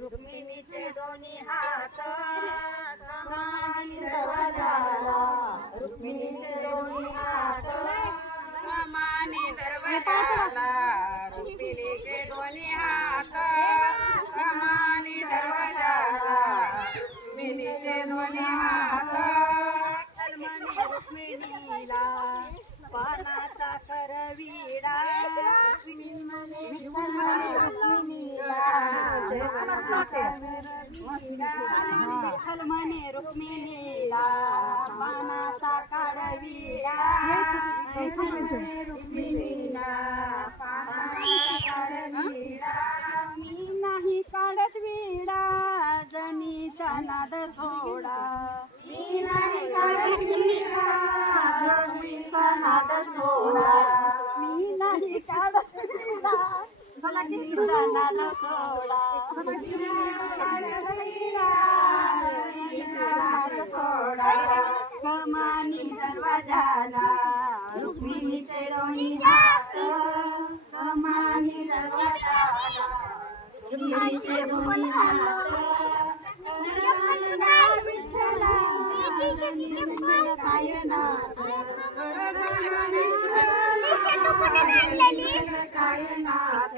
रुक्मिणीचे दोन्ही हात कमानी दरवाजाला, रुक्मिणीचे दोन्ही हात कमानी दरवाजाला, रुक्मिणीचे दोन्ही हात कमानी दरवाजाला, रुक्मिणीचे दोन्ही हात रुक्मिणीला पानाचा करविडा, म्हणे रुक्मिणीला पानाचा करविडा, रुक्मिणीला पानाचा करविडा, मी नाही काढत विडा जनीचा नाद सोडा, मी नाही काढत विडा जनीचा नाद सोडा, मी नाही काढत विडा जनीचा नाद सोडा, कमानी दरवाजाला, रुक्मिणीचे दोन्ही हात कमानी दरवाजाला, रुक्मिणीचे दोन्ही हात विठ्ठला कायनाथ, कायनाथ